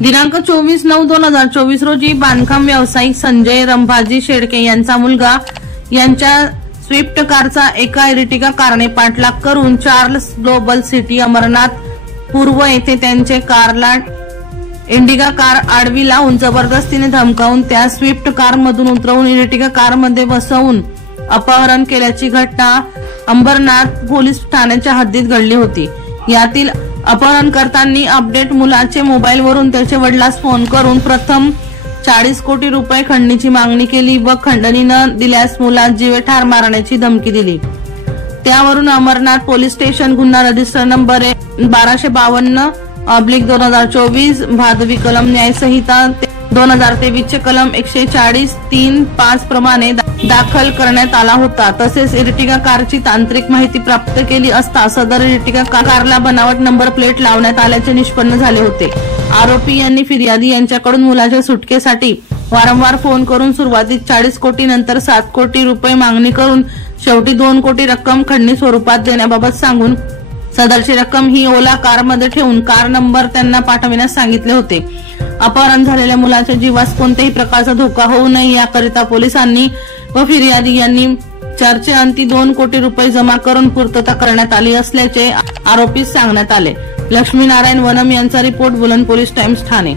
दिनांक 24/9/2024 रोजी बांधकाम व्यावसायिक संजय रंभाजी शेडके यांचा मुलगा यांच्या स्विफ्ट कारचा एका इर्टिगा कारने पाठलाग करून चार्ल्स ग्लोबल सिटी अमरनाथ पूर्व येथे त्यांचे कारला इंडिगा कार आडवी लावून जबरदस्तीने धमकावून त्या स्विफ्ट कारमधून उतरवून इर्टिगा कारमध्ये बसवून अपहरण केल्याची घटना अंबरनाथ पोलीस ठाण्याच्या हद्दीत घडली होती। यातील अपहरणकर्त्यांनी अपडेट मुलाचे मोबाईलवरून त्याच्या वडिलांस फोन करून प्रथम 40 कोटी रुपये खंडणीची मागणी केली व खंडणी न दिल्यास मुलास जीवे ठार मारण्याची धमकी दिली। त्यावरून अमरनाथ पोलीस स्टेशन गुन्हा रजिस्टर नंबर 1252/2024 भादवी कलम न्यायसंहिता 2023 चे कलम 140(3)(5) प्रमाणे दाखल करण्यात आला होता। तसेच इर्टिगा कारची तांत्रिक माहिती प्राप्त केली असता सदर इर्टिगा कारला बनावट नंबर प्लेट लावण्यात आल्याचे निष्पन्न झाले होते। आरोपी यांनी फिर्यादी यांच्याकडून मुलाच्या सुटकेसाठी वारंवार फोन करून सुरुवातीस 40 कोटी नंतर 7 कोटी रुपये मागणी करून शेवटी 2 कोटी रक्कम खंडणी स्वरूपात देण्याबाबत सांगून सदरची रक्कम ही ओला कारमध्ये ठेवून कार नंबर त्यांना पाठविण्यास सांगितले होते। अपहरण झालेल्या मुलाच्या जीवास कोणत्याही प्रकारचा धोका होऊ नये याकरिता पोलिसांनी व फिर्यादी यांनी चर्चेअंती 2 कोटी रुपये जमा करून पूर्तता करण्यात आली असल्याचे आरोपीस सांगण्यात आले। लक्ष्मीनारायण वनम यांचा रिपोर्ट बुलंद पोलीस टाइम्स ठाणे।